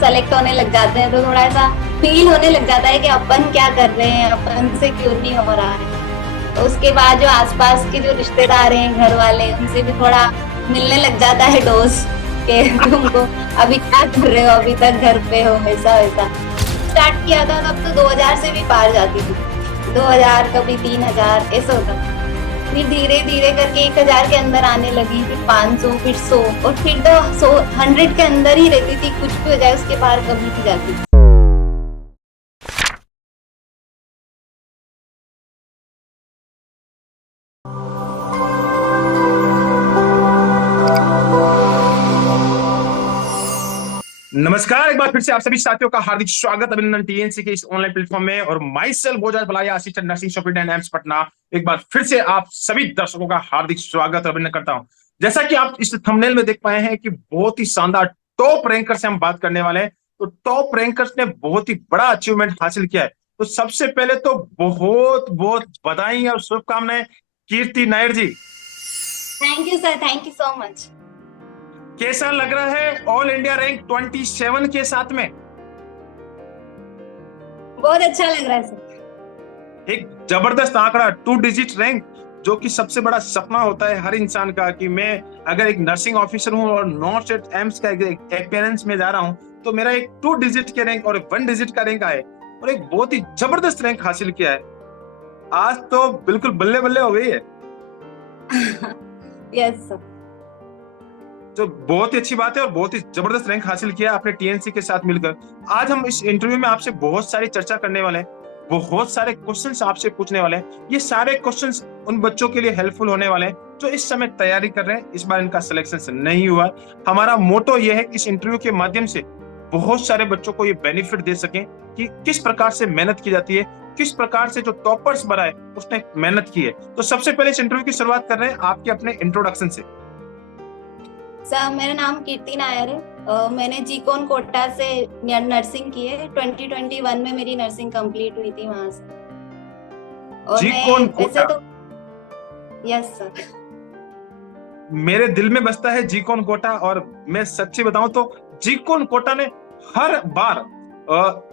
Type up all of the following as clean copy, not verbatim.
Select होने लग जाते हैं तो थोड़ा ऐसा फील होने लग जाता है कि अपन क्या कर रहे हैं, अपन से क्यों नहीं हो रहा है। तो उसके बाद जो आसपास के जो रिश्तेदार हैं, घर वाले, उनसे भी थोड़ा मिलने लग जाता है डोज के तुमको अभी क्या कर रहे हो, अभी तक घर पे हो, ऐसा वैसा। स्टार्ट किया था तब तो 2000 से भी पार जाती थी, 2000 कभी 3000 ऐसा होता था। फिर धीरे धीरे करके 1000 के अंदर आने लगी, फिर 500, फिर 100 और फिर तो 100 के अंदर ही रहती थी, कुछ भी हो जाए उसके बाहर कभी नहीं जाती थी। नमस्कार, एक बार फिर से आप सभी साथियों का हार्दिक स्वागत, अभिनंदन टीएनसी के इस ऑनलाइन प्लेटफॉर्म में। और माई सेल्फ भोजाज बलाया, assistant nursing superintendent AIIMS Patna, एक बार फिर से आप सभी दर्शकों का हार्दिक स्वागत और अभिनंदन करता हूं। जैसा कि आप इस थंबनेल में देख पाए हैं कि बहुत ही शानदार टॉप रैंकर से हम बात करने वाले हैं। तो टॉप रैंकर्स ने बहुत ही बड़ा अचीवमेंट हासिल किया है। तो सबसे पहले तो बहुत बहुत बधाई और शुभकामनाएं Kirti Nair ji. Thank you sir, thank you so much. कैसा लग रहा है ऑल इंडिया रैंक 27 के साथ में? बहुत अच्छा लग रहा है सर। एक जबरदस्त आंकड़ा, 2 डिजिट रैंक, जो कि सबसे बड़ा सपना होता है हर इंसान का कि मैं अगर एक नर्सिंग ऑफिसर हूं और नॉर्थ एट एम्स का अपीयरेंस में जा रहा हूं तो मेरा एक 2 डिजिट के रैंक और 1 डिजिट का रैंक आए और एक बहुत ही जबरदस्त रैंक हासिल किया है। आज तो बिल्कुल बल्ले बल्ले हो गई है। Yes sir. तो बहुत ही अच्छी बात है और बहुत ही जबरदस्त रैंक हासिल किया आपने टीएनसी के साथ मिलकर। आज हम इस इंटरव्यू में आपसे बहुत सारी चर्चा करने वाले हैं, बहुत सारे क्वेश्चंस आपसे पूछने वाले हैं। ये सारे क्वेश्चंस उन बच्चों के लिए हेल्पफुल होने वाले हैं जो इस समय तैयारी कर रहे हैं, इस बार इनका सिलेक्शन नहीं हुआ। हमारा मोटो ये है कि इस इंटरव्यू के माध्यम से बहुत सारे बच्चों को ये बेनिफिट दे सकें कि किस प्रकार से मेहनत की जाती है, किस प्रकार से जो टॉपर्स बना है उसने मेहनत की है। तो सबसे पहले इस इंटरव्यू की शुरुआत कर रहे हैं आपके अपने इंट्रोडक्शन से। सर मेरा नाम कीर्ति नायर है। मैंने जीकोन कोटा से नर्सिंग की है। 2021 में मेरी नर्सिंग कंप्लीट हुई थी वहां से। और जीकोन मैं वैसे कोटा? तो यस सर। मेरे दिल में बसता है जीकोन कोटा, और मैं सच्ची बताऊं तो जीकोन कोटा ने हर बार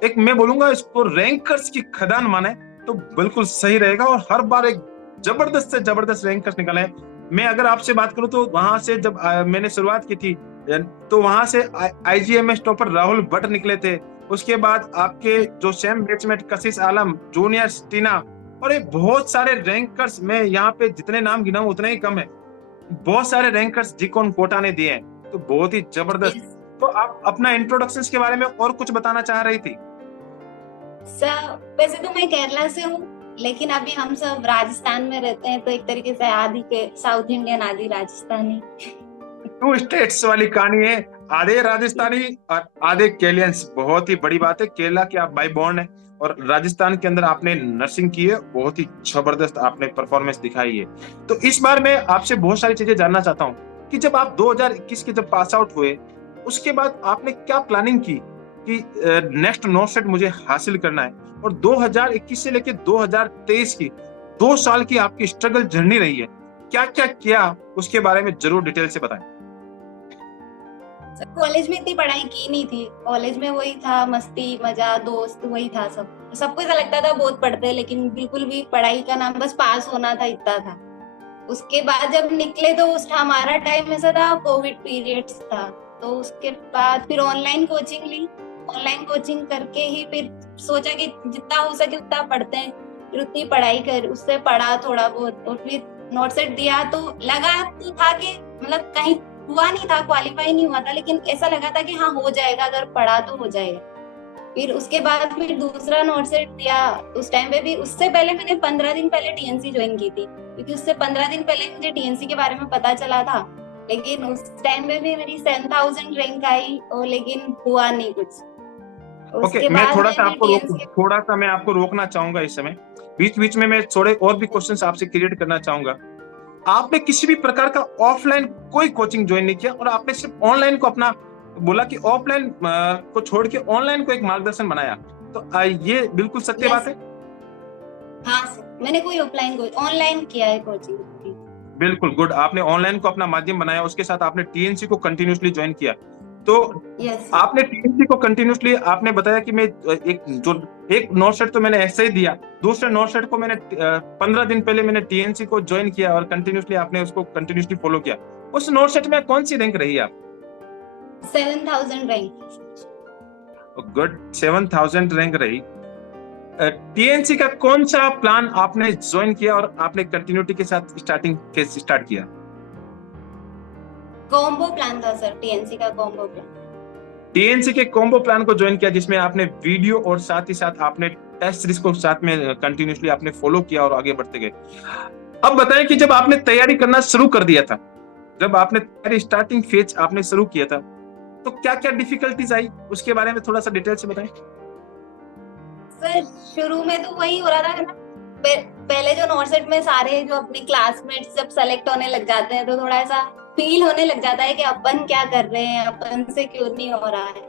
एक, मैं बोलूंगा इसको रैंकर्स की खदान माने तो बिल्कुल सही रहेगा, और हर बार एक जबरदस्त से जबरदस्त रैंकर्स निकले हैं। मैं अगर आपसे बात करूं तो वहां से जब मैंने शुरुआत की थी तो वहां से आईजीएमएस टॉपर राहुल भट्ट निकले थे। उसके बाद आपके जो सेम बैचमेट कशिश आलम, जूनियर टीना, और एक बहुत सारे रैंकर्स, मैं यहाँ पे जितने नाम गिनाऊं उतने ही कम है। बहुत सारे रैंकर्स जीकोन कोटा ने दिए हैं, तो बहुत ही जबरदस्त। तो आप अपना इंट्रोडक्शन के बारे में और कुछ बताना चाह रही थी? सर वैसे तो मैं केरला से हूँ, लेकिन अभी हम सब राजस्थान में रहते हैं, तो एक तरीके से आधी के साउथ इंडियन आधी राजस्थानी। 2 स्टेट्स वाली कहानी है, आधे राजस्थानी और आधे केलियंस। बहुत ही बड़ी बात है, केरला के आप बाई बॉर्न है और राजस्थान के अंदर आपने नर्सिंग की है। बहुत ही जबरदस्त आपने परफॉर्मेंस दिखाई है। तो इस बार मैं आपसे बहुत सारी चीजें जानना चाहता हूँ कि जब आप 2021 के जब पास आउट हुए उसके बाद आपने क्या प्लानिंग की कि नेक्स्ट नॉर्थ सेट मुझे हासिल करना है, और 2021 से लेकर 2023 की 2 साल की आपकी स्ट्रगल जर्नी रही है, क्या क्या किया उसके बारे में जरूर डिटेल से बताएं। कॉलेज में इतनी पढ़ाई की नहीं थी। कॉलेज में वही था, मस्ती मजा दोस्त, वही था। सबको ऐसा लगता था बहुत पढ़ते हैं, लेकिन बिल्कुल भी पढ़ाई का नाम, बस पास होना था, इतना था। उसके बाद जब निकले तो उस हमारा टाइम ऐसा था, कोविड पीरियड्स था, तो उसके बाद फिर ऑनलाइन कोचिंग ली। ऑनलाइन कोचिंग करके ही फिर सोचा कि जितना हो सके उतना पढ़ते हैं, फिर उतनी पढ़ाई कर, उससे पढ़ा थोड़ा बहुत, और फिर नोट सेट दिया तो लगा तो था कि मतलब कहीं हुआ नहीं था, क्वालिफाई नहीं हुआ था, लेकिन ऐसा लगा था कि हाँ हो जाएगा, अगर पढ़ा तो हो जाएगा। फिर उसके बाद फिर दूसरा नोट सेट दिया। उस टाइम पे भी, उससे पहले मैंने 15 दिन पहले टीएनसी ज्वाइन की थी, क्योंकि उससे 15 दिन पहले मुझे टीएनसी के बारे में पता चला था। लेकिन उस टाइम पे भी मेरी 7000 रैंक आई, और लेकिन हुआ नहीं कुछ। ओके, मैं थोड़ा सा मैं आपको रोकना चाहूंगा इस समय। बीच बीच में मैं थोड़े और भी क्वेश्चंस आपसे क्रिएट करना चाहूंगा। आपने किसी भी प्रकार का ऑफलाइन कोई कोचिंग ज्वाइन नहीं किया और आपने सिर्फ ऑनलाइन को अपना बोला कि ऑफलाइन को छोड़ के ऑनलाइन को एक मार्गदर्शन बनाया, तो ये बिल्कुल सत्य बात है? हाँ सर, मैंने कोई ऑफलाइन कोई ऑनलाइन किया है कोचिंग। बिल्कुल गुड, आपने ऑनलाइन को अपना माध्यम बनाया, उसके साथ आपने टीएनसी को कंटिन्यूअसली ज्वाइन किया। तो यस आपने टीएनसी को कंटिन्यूसली आपने बताया कि मैं एक नोट सेट तो मैंने ऐसे ही दिया, दूसरे नोट सेट को मैंने 15 दिन पहले मैंने टीएनसी को ज्वाइन किया और कंटिन्यूसली आपने उसको कंटिन्यूसली फॉलो किया। उस नोट सेट में कौन सी रैंक रही आप? 7000 रैंक। गुड, 7000 रैंक रही। टीएनसी का कौन सा प्लान आपने ज्वाइन किया और आपने कंटिन्यूटी के साथ स्टार्टिंग फेज स्टार्ट किया? कॉम्बो प्लान था सर, टीएनसी का कॉम्बो प्लान। टीएनसी के कॉम्बो प्लान को ज्वाइन किया जिसमें आपने वीडियो और साथ ही साथ आपने टेस्ट सीरीज को साथ में कंटिन्यूसली आपने फॉलो किया और आगे बढ़ते गए। अब बताएं कि जब आपने तैयारी करना शुरू कर दिया था, जब आपने तैयारी स्टार्टिंग फेज आपने शुरू किया था, तो क्या क्या डिफिकल्टीज आई उसके बारे में थोड़ा सा डिटेल से बताएं। सर शुरू में तो वही हो रहा था ना, पहले जो नोट सेट में सारे जो अपने क्लासमेट्स जब सेलेक्ट होने लग जाते हैं तो थोड़ा ऐसा फील होने लग जाता है कि अपन क्या कर रहे हैं, अपन से क्यों नहीं हो रहा है।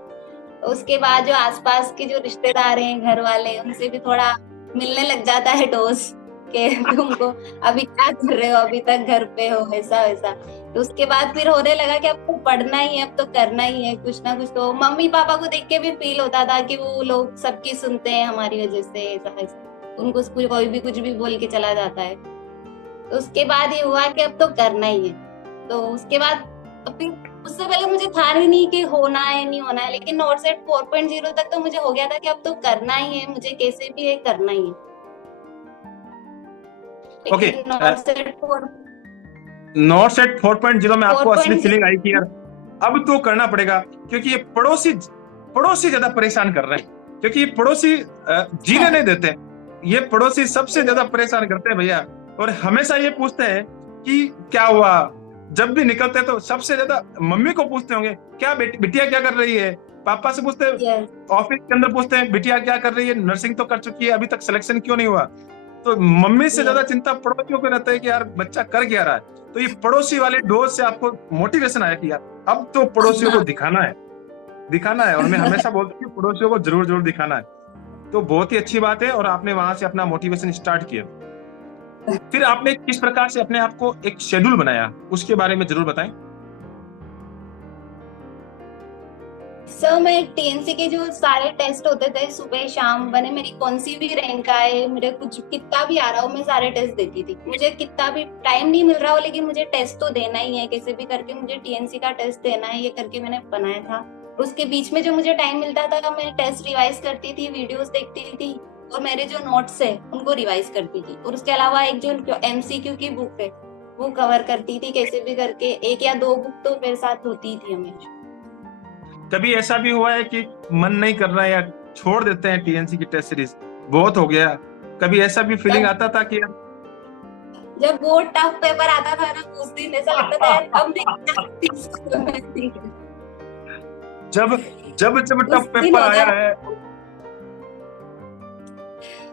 तो उसके बाद जो आसपास के जो रिश्तेदार हैं, घर वाले, उनसे भी थोड़ा मिलने लग जाता है डोज के तुमको अभी क्या कर रहे हो, अभी तक घर पे हो, ऐसा वैसा। तो उसके बाद फिर होने लगा कि अब तो पढ़ना ही है, अब तो करना ही है कुछ ना कुछ। तो मम्मी पापा को देख के भी फील होता था कि वो लोग सबकी सुनते हैं हमारी वजह से, ऐसा वैसा, उनको कोई भी कुछ भी बोल के चला जाता है। तो उसके बाद ये हुआ कि अब तो करना ही है। तो उसके बाद फिर उससे पहले मुझे था ही नहीं कि होना है नहीं होना है, लेकिन नोट सेट 4.0 तक तो मुझे हो गया था कि अब तो करना ही है, मुझे कैसे भी ये करना ही है। ओके, नोट सेट 4.0 में आपको असली फीलिंग आई कि यार अब तो करना पड़ेगा, क्योंकि ये पड़ोसी ज्यादा परेशान कर रहे हैं, क्योंकि ये पड़ोसी जीने नहीं देते। ये पड़ोसी सबसे ज्यादा परेशान करते हैं भैया, और हमेशा ये पूछते हैं कि क्या हुआ। जब भी निकलते हैं तो सबसे ज्यादा मम्मी को पूछते होंगे क्या बिटिया क्या कर रही है, पापा से पूछते हैं, ऑफिस के अंदर पूछते हैं बिटिया क्या कर रही है, नर्सिंग तो कर चुकी है, अभी तक सिलेक्शन क्यों नहीं हुआ। तो मम्मी से ज्यादा चिंता पड़ोसियों को रहता है कि यार बच्चा कर क्या रहा है। तो ये पड़ोसी वाले डोज से आपको मोटिवेशन आया कि यार अब तो पड़ोसियों को दिखाना है, और मैं हमेशा बोलता हूँ पड़ोसियों को जरूर दिखाना है। तो बहुत ही अच्छी बात है, और आपने वहां से अपना मोटिवेशन स्टार्ट किया। फिर आपने किस प्रकार से अपने आप को एक शेड्यूल बनाया, उसके बारे में जरूर बताएं। सर मैं टीएनसी के जो सारे टेस्ट होते थे सुबह शाम, बने मेरी कौन सी भी रैंक आए, मेरे कुछ कितना भी आ रहा हो, मैं सारे टेस्ट देती थी। मुझे कितना भी टाइम नहीं मिल रहा हो, लेकिन मुझे टेस्ट तो देना ही है, कैसे भी करके मुझे टीएनसी का टेस्ट देना है, ये करके मैंने बनाया था। उसके बीच में जो मुझे टाइम मिलता था मैं टेस्ट रिवाइज करती थी, वीडियोस देखती थी, और मेरे जो नोट्स है उनको रिवाइज करती थी। और उसके अलावा एक जो एमसीक्यू की बुक है वो कवर करती थी, कैसे भी करके 1 या 2 बुक तो मेरे साथ होती थी हमेशा। कभी ऐसा भी हुआ है कि मन नहीं कर रहा है या छोड़ देते हैं टीएनसी की टेस्ट सीरीज, बहुत हो गया, कभी ऐसा भी फीलिंग आता था कि जब वो टफ पेपर आता था ना, उस दिन ऐसा लगता था यार अब नहीं जब टफ पेपर आया है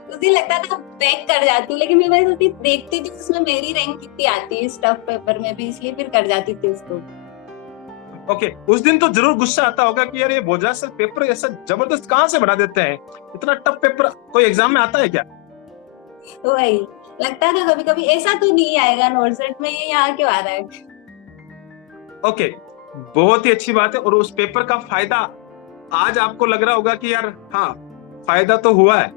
उस दिन लगता था बैक कर जाती हूँ, लेकिन मैं वही सोचती देखती थी उसमें मेरी रैंक कितनी आती है इस टफ पेपर में भी, इसलिए फिर कर जाती थी उसको। ओके, उस दिन तो जरूर गुस्सा आता होगा कि यार ये बोझा सर पेपर ऐसा जबरदस्त कहाँ से बना देते हैं, इतना टफ पेपर कोई एग्जाम में आता है क्या? वही लगता था कभी कभी ऐसा तो नहीं आएगा नोट सेट में, ये यहाँ क्यों आ रहा है। ओके, बहुत ही अच्छी बात है। और उस पेपर का फायदा आज आपको लग रहा होगा कि यार हाँ फायदा तो हुआ है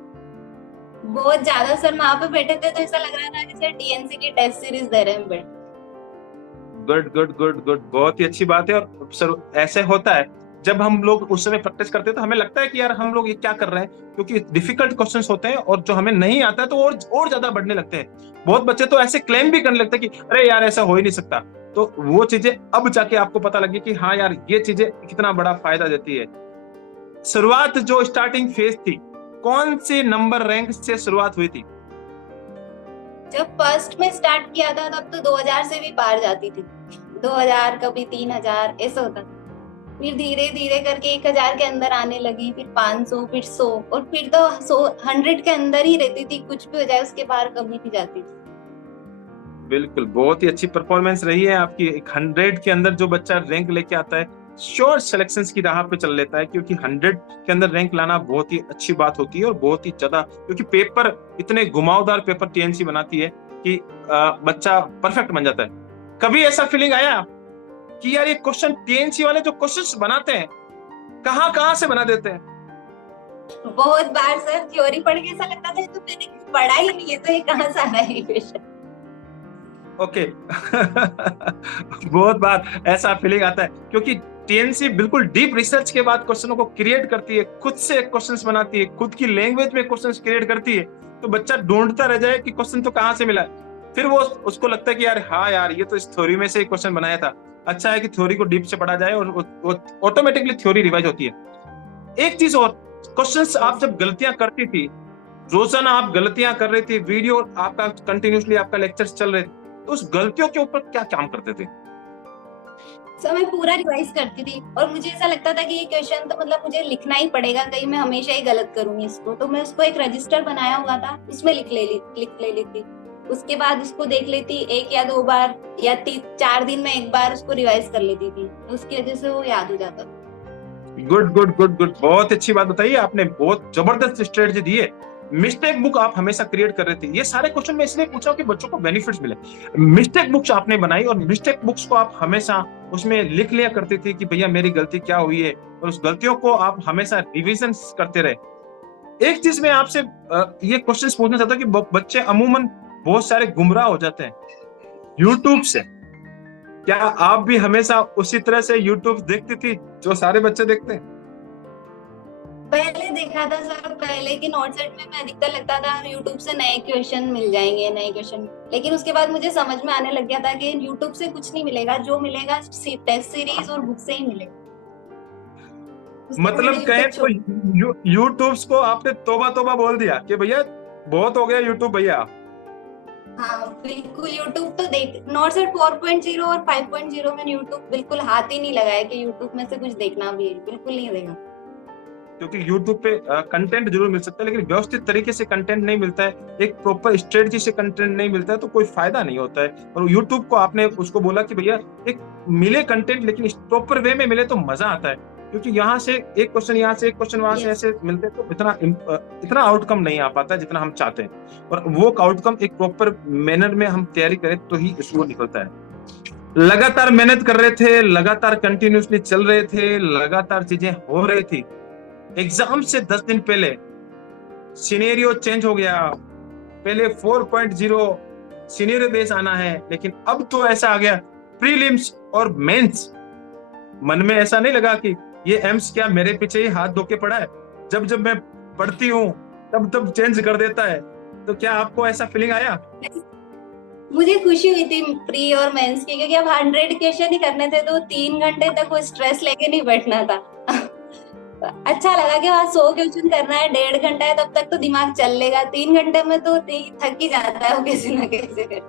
बहुत ज्यादा। सर वहां पे बैठे थे तो ऐसा लग रहा था जैसे टीएनसी की टेस्ट सीरीज दे रहे हैं बैठ। गुड, बहुत ही अच्छी बात है। और सर ऐसे होता है जब हम लोग उस समय प्रैक्टिस करते हैं तो हमें लगता है कि यार हम लोग ये क्या कर रहे हैं, क्योंकि डिफिकल्ट क्वेश्चंस होते हैं और जो हमें नहीं आता है तो और ज्यादा बढ़ने लगते हैं। बहुत बच्चे तो ऐसे क्लेम भी करने लगते हैं कि अरे यार ऐसा हो ही नहीं सकता। तो वो चीजें अब जाके आपको पता लगी कि हाँ यार ये चीजें कितना बड़ा फायदा देती है। शुरुआत जो स्टार्टिंग फेज थी, कौन से नंबर रैंक से शुरुआत हुई थी? जब फर्स्ट में स्टार्ट किया था तब तो 2000 से भी पार जाती थी, 2000 कभी 3000 ऐसा होता था। फिर धीरे धीरे करके 1000 के अंदर आने लगी, फिर 500, फिर 100, और फिर तो 100 के अंदर ही रहती थी, कुछ भी हो जाए उसके बाहर कभी नहीं जाती थी। बिल्कुल, बहुत ही अच्छी परफॉर्मेंस रही है आपकी। 100 के अंदर जो बच्चा रैंक लेके आता है श्योर सिलेक्शंस की राह पे चल लेता है, क्योंकि 100 के अंदर रैंक लाना बहुत ही अच्छी बात होती है और बहुत ही ज्यादा, क्योंकि पेपर इतने घुमावदार पेपर टीएनसी बनाती है कि बच्चा परफेक्ट बन जाता है। कभी ऐसा फीलिंग आया कि यार ये क्वेश्चन टीएनसी वाले जो क्वेश्चंस बनाते हैं कहाँ से बना देते हैं। बहुत बार सर थ्योरी पढ़ के ऐसा लगता था ये तो मैंने पढ़ा ही नहीं है, तो ये कहाँ से आ रहा है क्वेश्चन। ओके बहुत बार ऐसा फीलिंग आता है क्योंकि टीएनसी बिल्कुल डीप रिसर्च के बाद क्वेश्चनों को क्रिएट करती है, खुद से क्वेश्चंस बनाती है, खुद की लैंग्वेज में क्वेश्चंस क्रिएट करती है, तो बच्चा ढूंढता रह जाए कि क्वेश्चन तो कहाँ से मिला है। फिर वो उसको लगता है कि यार हाँ यार ये तो इस थ्योरी में से क्वेश्चन बनाया था। अच्छा है कि थ्योरी को डीप से पढ़ा जाए और ऑटोमेटिकली थ्योरी रिवाइज होती है। एक चीज और, क्वेश्चंस आप जब गलतियां करती थी, रोजाना आप गलतियां कर रही थी, वीडियो आपका कंटिन्यूसली आपका लेक्चर्स चल रहे थे, तो उस गलतियों के ऊपर क्या काम करते थे? सर मैं पूरा रिवाइज करती थी और मुझे ऐसा लगता था कि ये क्वेश्चन तो मतलब मुझे लिखना ही पड़ेगा, कहीं मैं हमेशा ही गलत करूंगी इसको, तो मैं उसको एक रजिस्टर बनाया हुआ था, उसमें लिख ले लेती। उसके बाद उसको देख लेती 1 या 2 बार या 4 दिन में एक बार उसको रिवाइज कर लेती थी, उसकी वजह से वो याद हो जाता था। गुड गुड गुड गुड, बहुत अच्छी बात बताई आपने, बहुत जबरदस्त स्ट्रेटजी दी है। मिस्टेक बुक आप हमेशा क्रिएट कर रहे थे, ये सारे क्वेश्चन मैं इसलिए पूछा कि बच्चों को बेनिफिट्स मिले। मिस्टेक बुक्स आपने बनाई और मिस्टेक बुक्स को आप हमेशा उसमें लिख लिया करते थे कि भैया मेरी गलती क्या हुई है, और उस गलतियों को आप हमेशा रिविजन करते रहे। एक चीज मैं आपसे ये क्वेश्चन पूछना चाहता हूँ कि बच्चे अमूमन बहुत सारे गुमराह हो जाते हैं यूट्यूब से, क्या आप भी हमेशा उसी तरह से यूट्यूब देखती थी जो सारे बच्चे देखते हैं? पहले देखा था सर, पहले की नोट सेट में मैं अधिकतर लगता था यूट्यूब से नए क्वेश्चन मिल जाएंगे, नए क्वेश्चन, लेकिन उसके बाद मुझे समझ में आने लग गया था कि यूट्यूब से कुछ नहीं मिलेगा, जो मिलेगा टेस्ट सीरीज और बुक से ही मिलेगा। मतलब कहें तो यूट्यूब को आपने तोबा तोबा बोल दिया कि भैया बहुत हो गया यूट्यूब भैया। हाँ बिल्कुल, यूट्यूब तो देख, नोट सेट 4.0 और 5.0 में यूट्यूब बिल्कुल हाथ ही नहीं लगाया कि यूट्यूब में से कुछ देखना भी है, बिल्कुल नहीं देखा। क्योंकि YouTube पे कंटेंट जरूर मिल सकता है, लेकिन व्यवस्थित तरीके से कंटेंट नहीं मिलता है, एक प्रॉपर स्ट्रेटजी से कंटेंट नहीं मिलता है, तो कोई फायदा नहीं होता है। और YouTube को आपने उसको बोला कि भैया एक मिले कंटेंट, लेकिन प्रॉपर वे में मिले तो मजा आता है, क्योंकि यहाँ से एक क्वेश्चन, यहाँ से एक क्वेश्चन, वहां से ऐसे मिलते हैं, तो इतना आउटकम नहीं आ पाता जितना हम चाहते हैं। और वो आउटकम एक प्रॉपर मैनर में हम तैयारी करें तो ही उसको निकलता है। लगातार मेहनत कर रहे थे, लगातार कंटिन्यूसली चल रहे थे, लगातार चीजें हो रही थी। एग्जाम से 10 दिन पहले सिनेरियो चेंज हो गया, पहले 4.0 सिनेरियो बेस आना है, लेकिन अब तो ऐसा आ गया प्रीलिम्स और मेंस। मन में ऐसा नहीं लगा कि ये एम्स क्या मेरे पीछे ही हाथ धो के पड़ा है, जब जब मैं पढ़ती हूँ तब चेंज कर देता है। तो क्या आपको ऐसा फीलिंग आया? मुझे खुशी हुई थी प्री और मेंस की, क्योंकि अब 100 क्वेश्चन ही करने थे, तो 3 घंटे तक वो स्ट्रेस लेके नहीं बैठना था। अच्छा लगा कि वहाँ 100 क्वेश्चन करना है, 1.5 घंटा है, तब तक तो दिमाग चल लेगा, 3 घंटे में तो थक ही जाता है वो किसी न किसी।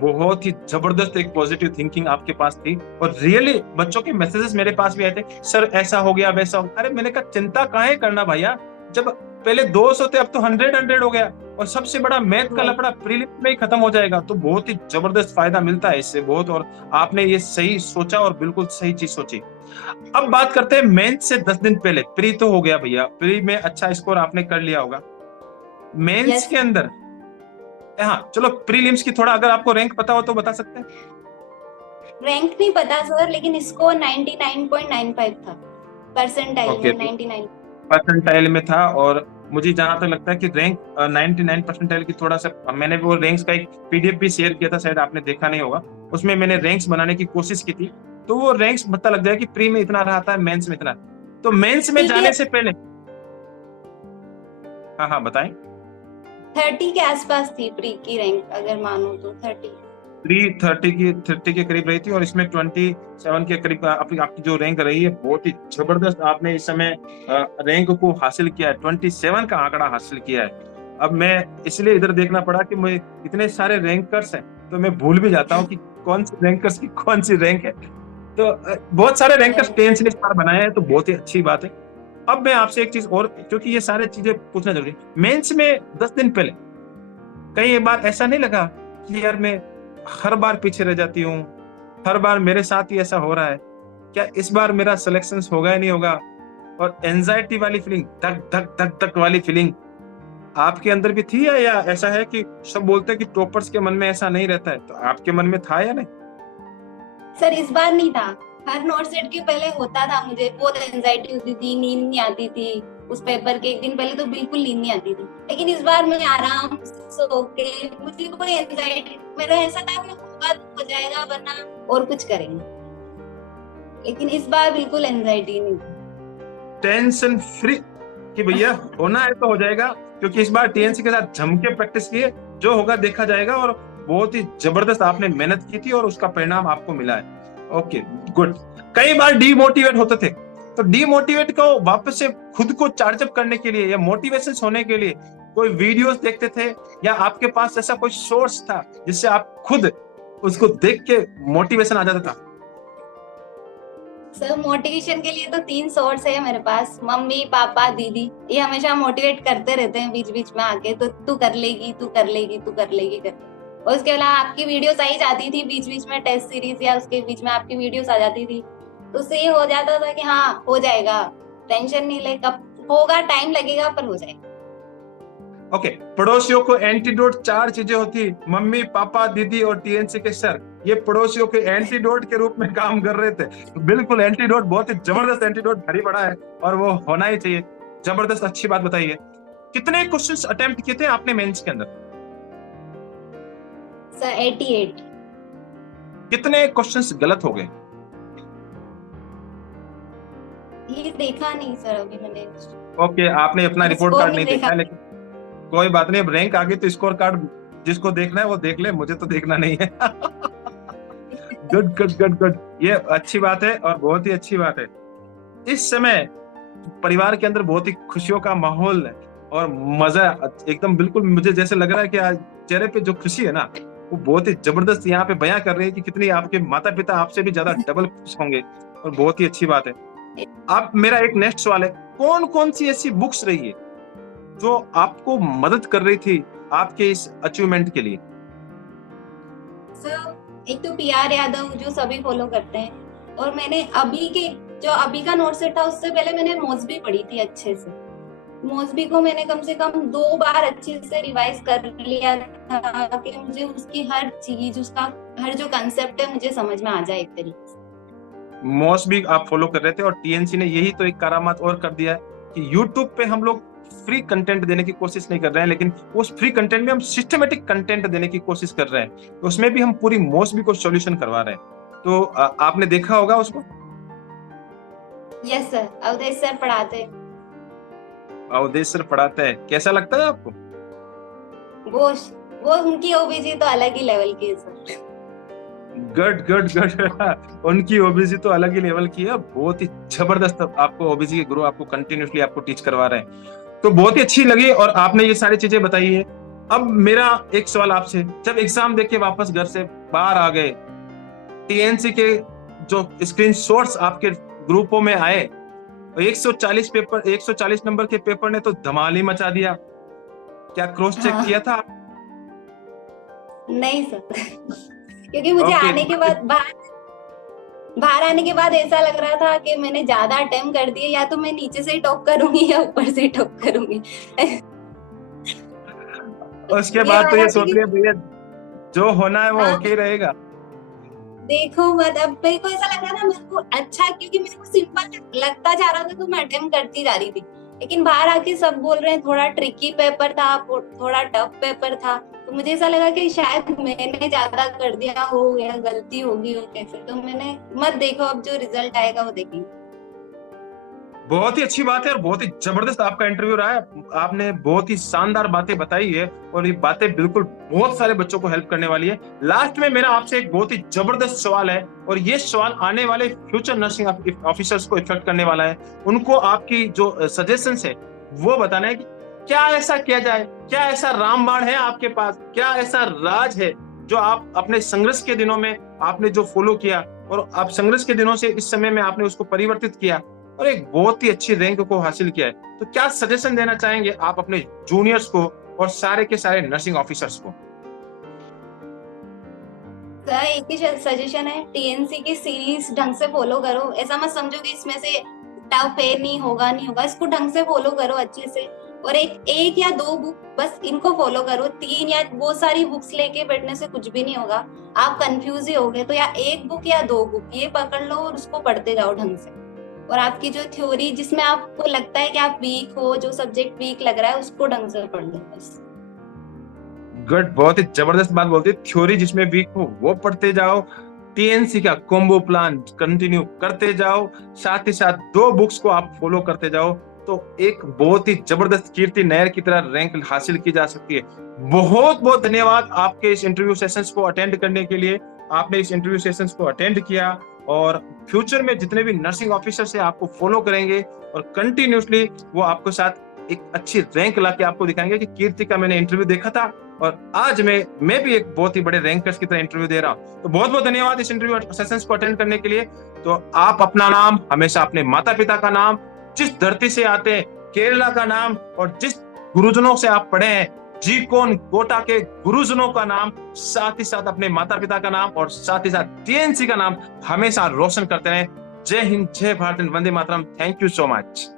बहुत ही जबरदस्त एक पॉजिटिव थिंकिंग आपके पास थी, और रियली बच्चों के मैसेजेस मेरे पास भी आए थे, सर ऐसा हो गया वैसा हो गया। अरे मैंने कहा चिंता काहे करना भैया, जब पहले 200 थे अब तो 100 हो गया, और सबसे बड़ा मैथ का लफड़ा प्रीलिम्स में ही खत्म हो जाएगा। तो बहुत ही जबरदस्त फायदा मिलता है इससे बहुत, और आपने ये सही सोचा और बिल्कुल सही चीज सोची। अब बात करते हैं मेंस से 10 दिन पहले। प्री तो हो गया भैया, प्री में अच्छा स्कोर आपने कर लिया होगा, मेंस के अंदर हाँ चलो प्रीलिम्स की थोड़ा अगर आपको रैंक पता हो तो बता सकते हैं। रैंक नहीं पता सर, लेकिन स्कोर 99.95 था, परसेंटाइल में 99 परसेंटाइल में था। और मुझे जहां तक लगता है कि रैंक 99 परसेंटाइल की थोड़ा सा, मैंने वो रैंक्स का एक पीडीएफ भी शेयर किया था, शायद आपने देखा नहीं होगा, उसमें मैंने रैंक्स बनाने की कोशिश की थी, तो वो रैंक्स पता लग जाए कि प्री में इतना रहा था, मेंस में इतना। तो मेंस में जाने से पहले हाँ बताएं। 30 के आसपास थी प्री की रैंक, अगर मानो तो 30 30 के करीब रही थी, और इसमें 27 के करीब आपकी जो रैंक रही है, बहुत ही जबरदस्त आपने इस समय रैंक को हासिल किया है, 27 का आंकड़ा हासिल किया है। अब मैं इसलिए इधर देखना पड़ा कि मुझे इतने सारे रैंकर्स हैं, तो मैं भूल भी जाता हूँ कि कौन सी रैंकर्स की कौन सी रैंक है। तो बहुत सारे रैंकर्स 10 से स्टार बनाए हैं, तो बहुत ही अच्छी बात है। अब मैं आपसे एक चीज और, क्योंकि ये सारे चीजें पूछना जरूरी है, मेंस में 10 दिन पहले कई बार ऐसा नहीं लगा कि यार मैं हर बार पीछे रह जाती हूँ, हर बार मेरे साथ ही ऐसा हो रहा है, क्या इस बार मेरा सिलेक्शन होगा या नहीं होगा? और एंजाइटी वाली फीलिंग, धक धक धक धक वाली फीलिंग आपके अंदर भी थी, या ऐसा है कि सब बोलते हैं कि टॉपर्स के मन में ऐसा नहीं रहता है, तो आपके मन में था या नहीं? सर इस बार नहीं था, हर नोट सेट के पहले होता था, मुझे बहुत एंजाइटी होती थी, नींद नहीं आती थी, उस पेपर के एक दिन पहले तो बिल्कुल नींद नहीं आती थी। लेकिन इस बार मैं आराम से सो के, मुझे कोई एंजाइटी, मेरा ऐसा था कि होगा तो हो जाएगा वरना और कुछ करेंगे, लेकिन इस बार बिल्कुल एंजाइटी नहीं थी। टेंशन फ्री कि भैया होना है तो हो जाएगा, क्योंकि इस बार टीएनसी के साथ जम के प्रैक्टिस किए, जो होगा देखा जाएगा, और बहुत ही जबरदस्त आपने मेहनत की थी और उसका परिणाम आपको मिला है। Okay, good. कई बार डीमोटिवेट होते थे, तो डीमोटिवेट को वापस से खुद को चार्जअप करने के लिए या मोटिवेशन होने के लिए कोई वीडियोस देखते थे, या आपके पास ऐसा कोई सोर्स था जिससे आप खुद उसको देख के मोटिवेशन आ जाता था? सर मोटिवेशन के लिए तो 3 सोर्स है मेरे पास, मम्मी पापा दीदी, ये हमेशा मोटिवेट करते रहते हैं बीच बीच में आके, तो तू कर लेगी, तू कर लेगी, तू कर लेगी कर। और उसके अलावा आपकी वीडियोस आई जाती थी बीच बीच में, टेस्ट सीरीज या उसके बीच में आपकी वीडियोस आ जाती थी, तो उससे ये हो जाता था कि हाँ हो जाएगा, टेंशन नहीं ले, कब होगा, टाइम लगेगा पर हो जाएगा। ओके, पड़ोसियों को एंटीडोट 4 चीजें होती, मम्मी पापा दीदी और टीएनसी के सर, ये पड़ोसियों के एंटीडोट के रूप में काम कर रहे थे। बिल्कुल एंटीडोट, बहुत ही जबरदस्त एंटीडोट भरी पड़ा है और वो होना ही चाहिए। जबरदस्त, अच्छी बात बताइए, कितने क्वेश्चंस अटेम्प्ट किए थे आपने मेंस के अंदर? सर 88। कितने क्वेश्चंस गलत हो गए? ये देखा नहीं सर अभी मैंने, ओके, आपने अपना रिपोर्ट स्कोर कार्ड नहीं नहीं देखा देखा। है, लेकिन कोई बात नहीं, अब रैंक आ गई तो स्कोर कार्ड जिसको देखना है वो देख ले, मुझे तो देखना नहीं है। गुड गुड गुड गुड, ये अच्छी बात है और बहुत ही अच्छी बात है। इस समय परिवार के अंदर बहुत ही खुशियों का माहौल है और मजा एकदम, बिल्कुल मुझे जैसे लग रहा है कि आज चेहरे पे जो खुशी है ना, वो बहुत ही जबरदस्त यहाँ पे बयां कर रही है कि कितनी आपके माता पिता आपसे भी ज्यादा डबल खुश होंगे, और बहुत ही अच्छी बात है। आप, मेरा एक नेक्स्ट सवाल है, कौन कौन सी ऐसी बुक्स रही है जो आपको मदद कर रही थी आपके इस अचीवमेंट के लिए? सर एक तो पीआर यादव जो सभी फॉलो करते हैं, और मैंने अभी के जो अभी का नोट सेट था उससे पहले मैंने मोस्बी पढ़ी थी अच्छे से, मोस्बी को मैंने कम से कम 2 बार अच्छे से रिवाइज कर लिया था कि मुझे उसकी हर चीज, उसका हर जो कंसेप्ट है मुझे समझ में आ जाए एक तरीके से। मौसमी आप फॉलो कर रहे थे और टीएनसी ने यही तो एक करामात और कर दिया है कि यूट्यूब पे हम लोग फ्री कंटेंट देने की कोशिश नहीं कर रहे हैं, लेकिन उस फ्री कंटेंट में हम सिस्टमेटिक कंटेंट देने की कोशिश कर रहे हैं, तो उसमें भी हम पूरी मौसमी को सॉल्यूशन करवा रहे हैं। तो आपने देखा होगा उसको? यस सर, अवधेश सर पढ़ाते हैं। अवधेश सर पढ़ाते हैं, कैसा लगता है आपको? वो वो उनकी ओबीजी तो अलग ही लेवल की है सर। Good good good. उनकी ओबीसी तो अलग ही लेवल की है, बहुत ही जबरदस्त। आपको ओबीसी के गुरु आपको कंटिन्यूसली आपको टीच करवा रहे हैं, तो बहुत ही अच्छी लगी और आपने ये सारी चीजें बताई है। अब मेरा एक सवाल आपसे, जब एग्जाम देके वापस घर से बाहर आ गए, टीएनसी के जो स्क्रीनशॉट्स आपके ग्रुपों में आए, 140 नंबर के पेपर ने तो धमाल ही मचा दिया, क्या क्रॉस चेक हाँ। किया था? नहीं सर, क्योंकि मुझे ओके, आने के बाद बाहर आने के बाद ऐसा लग रहा था कि मैंने ज्यादा अटेम्प्ट कर दिए, या तो मैं नीचे से ही टॉप करूंगी या ऊपर से ही टॉप करूंगी। उसके बाद तो ये सोच कि लिया भैया जो होना है वो हाँ, होके ही रहेगा। देखो मत, अब मेरे को ऐसा लग रहा था मेरे को अच्छा, क्योंकि मेरे को सिंपल लगता जा रहा था तो मैं अटेम्प्ट करती जा रही थी, लेकिन बाहर आके सब बोल रहे हैं थोड़ा ट्रिकी पेपर था, थोड़ा टफ पेपर था, तो मुझे ऐसा लगा कि शायद मैंने ज्यादा कर दिया हो या गलती होगी हो कैसे, तो मैंने मत देखो, अब जो रिजल्ट आएगा वो देखेंगे। बहुत ही अच्छी बात है और बहुत ही जबरदस्त आपका इंटरव्यू रहा है। आपने बहुत ही शानदार बातें बताई है और ये बातें बिल्कुल बहुत सारे बच्चों को हेल्प करने वाली है। लास्ट में मेरा आपसे एक बहुत ही जबरदस्त सवाल है, और ये सवाल आने वाले फ्यूचर नर्सिंग ऑफिसर्स को इफेक्ट करने वाला है। उनको आपकी जो सजेशंस है वो बताना है कि क्या ऐसा किया जाए, क्या ऐसा रामबाण है आपके पास, क्या ऐसा राज है जो आप अपने संघर्ष के दिनों में आपने जो फॉलो किया, और आप संघर्ष के दिनों से इस समय में आपने उसको परिवर्तित किया और एक बहुत ही अच्छी रैंक को हासिल किया है। तो क्या सजेशन देना चाहेंगे आप अपने जूनियर्स को और सारे के सारे नर्सिंग ऑफिसर्स को? सर एक ही सजेशन है, टीएनसी की सीरीज ढंग से फॉलो करो, ऐसा मत समझो कि इसमें से टफ है, नहीं होगा नहीं होगा, इसको ढंग से फॉलो करो अच्छे से, और एक या दो बुक बस इनको फॉलो करो। 3 या बहुत सारी बुक्स लेके बैठने से कुछ भी नहीं होगा, आप कंफ्यूज ही होगे। तो या एक बुक या 2 बुक ये पकड़ लो और उसको पढ़ते जाओ ढंग से। और आपकी जो थ्योरी जिसमें आपको लगता है कि आप वीक हो, जो सब्जेक्ट वीक लग रहा है, उसको ढंग से पढ़ लो बस। गुड, बहुत ही जबरदस्त बात बोलती है। थ्योरी जिसमें वीक हो वो पढ़ते जाओ, टीएनसी का कॉम्बो प्लान कंटिन्यू करते जाओ, साथ ही साथ 2 बुक्स को आप फॉलो करते जाओ, तो एक बहुत ही जबरदस्त कीर्ति नैयर की तरह रैंक हासिल की जा सकती है। बहुत बहुत धन्यवाद आपके इस इंटरव्यू सेशंस को अटेंड करने के लिए। आपने इस इंटरव्यू सेशंस को अटेंड किया और फ्यूचर में जितने भी नर्सिंग ऑफिसर्स हैं आपको फॉलो करेंगे और कंटिन्यूसली वो आपके साथ एक अच्छी रैंक लाके आपको दिखाएंगे कि कीर्ति का मैंने इंटरव्यू देखा था और आज मैं भी एक बहुत ही बड़े रैंकर्स की तरह इंटरव्यू दे रहा हूं। तो बहुत बहुत धन्यवाद इस इंटरव्यू सेशंस को अटेंड करने के लिए। तो आप अपना नाम हमेशा अपने माता पिता का नाम, जिस धरती से आते हैं केरला का नाम, और जिस गुरुजनों से आप पढ़े हैं जीकोन कोटा के गुरुजनों का नाम, साथ ही साथ अपने माता पिता का नाम और साथ ही साथ टीएनसी का नाम हमेशा रोशन करते रहे। जय हिंद, जय भारत, वंदे मातरम। Thank you so much.